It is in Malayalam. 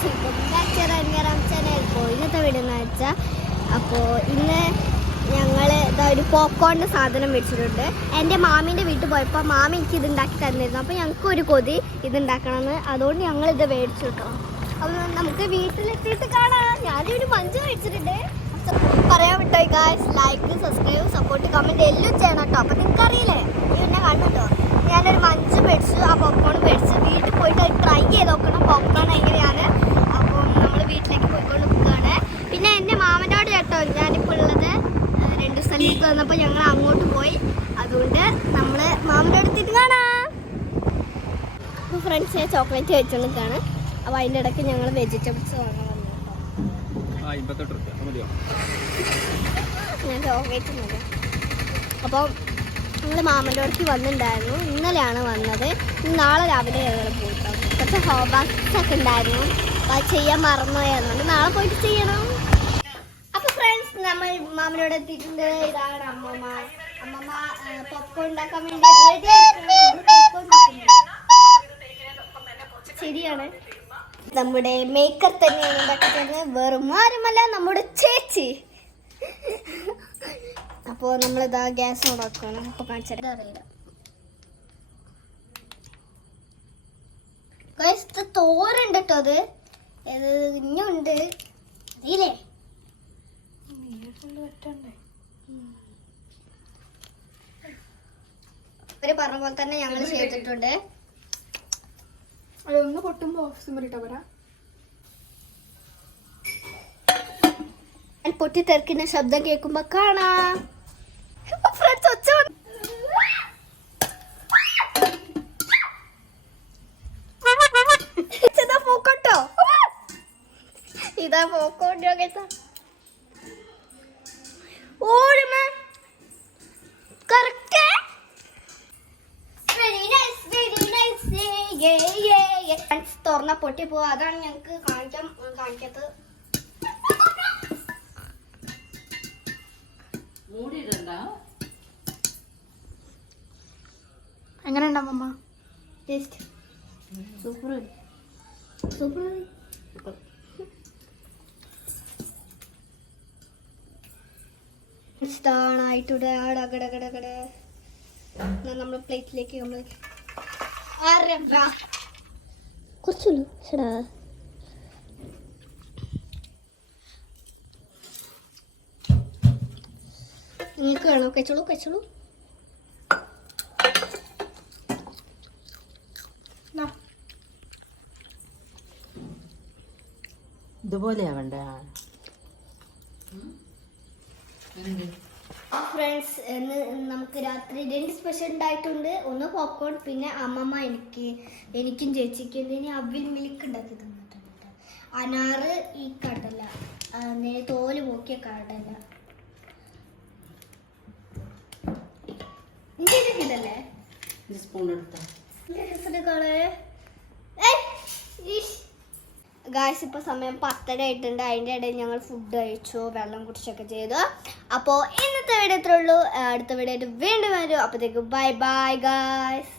ഫ്രണ്ട്സ്, ഇന്നത്തെ വീഡിയോ എന്ന് വെച്ചാൽ അപ്പോൾ ഇന്ന് ഞങ്ങൾ ഇതാ ഒരു പോപ്കോണിൻ്റെ സാധനം മേടിച്ചിട്ടുണ്ട്. എൻ്റെ മാമീൻ്റെ വീട്ടിൽ പോയപ്പോൾ മാമി എനിക്ക് ഇത് ഉണ്ടാക്കി തന്നിരുന്നു. അപ്പോൾ ഞങ്ങൾക്ക് ഒരു കൊതി ഇതുണ്ടാക്കണമെന്ന്, അതുകൊണ്ട് ഞങ്ങൾ ഇത് മേടിച്ചു കേട്ടോ. അപ്പോൾ നമുക്ക് വീട്ടിലെത്തിയിട്ട് കാണാം. ഞാനൊരു മഞ്ച് മേടിച്ചിട്ടുണ്ട്. പറയാൻ വിട്ടോ guys, like, subscribe, support, comment എല്ലാം ചെയ്യണം കേട്ടോ. അപ്പോൾ നിങ്ങൾക്ക് അറിയില്ലേ, എന്നെ കാണുന്നുണ്ടോ? ഞാനൊരു മഞ്ച് മേടിച്ചു, ആ പോപ്കോൺ മേടിച്ച് വീട്ടിൽ പോയിട്ട് അത് ട്രൈ ചെയ്ത് നോക്കണം പോപ്കോൺ എങ്ങനെയാണ്. അപ്പോൾ നമ്മൾ വീട്ടിലേക്ക് പോയിക്കൊണ്ട് നിൽക്കുകയാണ്. പിന്നെ എൻ്റെ മാമനോട് കേട്ടോ ഞാനിപ്പോൾ ഉള്ളത് 2 ദിവസത്തേക്ക് വന്നപ്പോൾ ഞങ്ങൾ അങ്ങോട്ട് പോയി. അതുകൊണ്ട് നമ്മൾ മാമൻ്റെ അടുത്തിട്ട് കാണാം. അപ്പോൾ ഫ്രണ്ട്സ്, ഞാൻ ചോക്ലേറ്റ് കഴിച്ചുകൊണ്ട് നിൽക്കുകയാണ്. അപ്പോൾ അതിൻ്റെ ഇടയ്ക്ക് ഞങ്ങൾ വെജിറ്റബിൾസ് വാങ്ങാൻ വന്നു കേട്ടോ. ഞാൻ ചോക്ലേറ്റ് മതി. അപ്പോൾ ഞങ്ങൾ മാമൻ്റെ അടുത്ത് വന്നിട്ടുണ്ടായിരുന്നു. ഇന്നലെയാണ് വന്നത്. നാളെ രാവിലെ ഞങ്ങൾ പോയിട്ടോ. കുറച്ച് ഹോംവർക്സ് ഒക്കെ ഉണ്ടായിരുന്നു, അപ്പോൾ അത് ചെയ്യാൻ മറന്നുപോയതുകൊണ്ട് നാളെ പോയിട്ട് ചെയ്യണം. അപ്പോൾ ഫ്രണ്ട്സ്, നമ്മൾ മാമനോട് എത്തിയിട്ടുണ്ട്. ഇതാണ് അമ്മമ്മ. അമ്മമ്മ പോപ്കോൺ ഉണ്ടാക്കാൻ വേണ്ടി ശരിയാണ്. നമ്മുടെ മേക്കർ തന്നെയാണ് ഉണ്ടാക്കുന്നത്, വെറും ആരുമല്ല, നമ്മുടെ ചേച്ചി. അപ്പോൾ നമ്മളിതാ ഗ്യാസ് ഓണാക്കണം. അപ്പോൾ കാണിച്ചിട്ട് അറിയില്ല തോരുണ്ട് കേട്ടോ. അത് ഇനിയുണ്ട് അറിയില്ലേ. അവര് പറഞ്ഞ പോലെ തന്നെ ഞങ്ങൾ ചെയ്തിട്ടുണ്ട്. അതൊന്ന് പൊട്ടുമ്പോ സിമറിട്ടാ പോരാ. പൊട്ടി തെറിക്കുന്ന ശബ്ദം കേൾക്കുമ്പോ കാണാം. പോക്കോട്ടോ, ഇതാ പോക്കോട്ടോ ഓടുമ കറക്റ്റ്. തുറന്ന പൊട്ടി പോവാ. അതാണ് ഞങ്ങക്ക് കാണിക്കാത്തത്. എങ്ങനെ ഉണ്ടാവുമ്മ? Taste super super. ആയിട്ടൂടെ ആടകടകടകട നമ്മൾ പ്ലേറ്റിലേക്ക് നമ്മൾ കുറച്ചുള്ളൂ. ചേടാ നിങ്ങൾക്ക് വേണോ? കഴിച്ചോളൂ കഴിച്ചോളൂ. ഇതുപോലെയാവണ്ട ഫ്രണ്ട്സ്. നമുക്ക് രാത്രി 2 സ്പെഷ്യൽ ഉണ്ടായിട്ടുണ്ട്. ഒന്ന് പോപ്കോൺ, പിന്നെ അമ്മമ്മ എനിക്കും ചേച്ചിക്കും ഇനി അവിൽ മിൽക്ക് ഉണ്ടാക്കി തന്നിട്ടുണ്ട്. അനാറ് ഈ കടല, തോല് പോക്കിയ കടല. ഇതല്ലേ സ്പൂൺ എടുത്ത ഗായ്സ്. ഇപ്പോൾ സമയം 10:30 ആയിട്ടുണ്ട്. അതിൻ്റെ ഇടയിൽ ഞങ്ങൾ ഫുഡ് കഴിച്ചു, വെള്ളം കുടിച്ചൊക്കെ ചെയ്തു. അപ്പോൾ ഇന്നത്തെ വീഡിയോ ഇത്രേ ഉള്ളൂ. അടുത്ത വീഡിയോ ആയിട്ട് വീണ്ടും വരും. അപ്പോഴത്തേക്ക് ബൈ ബൈ ഗായ്സ്.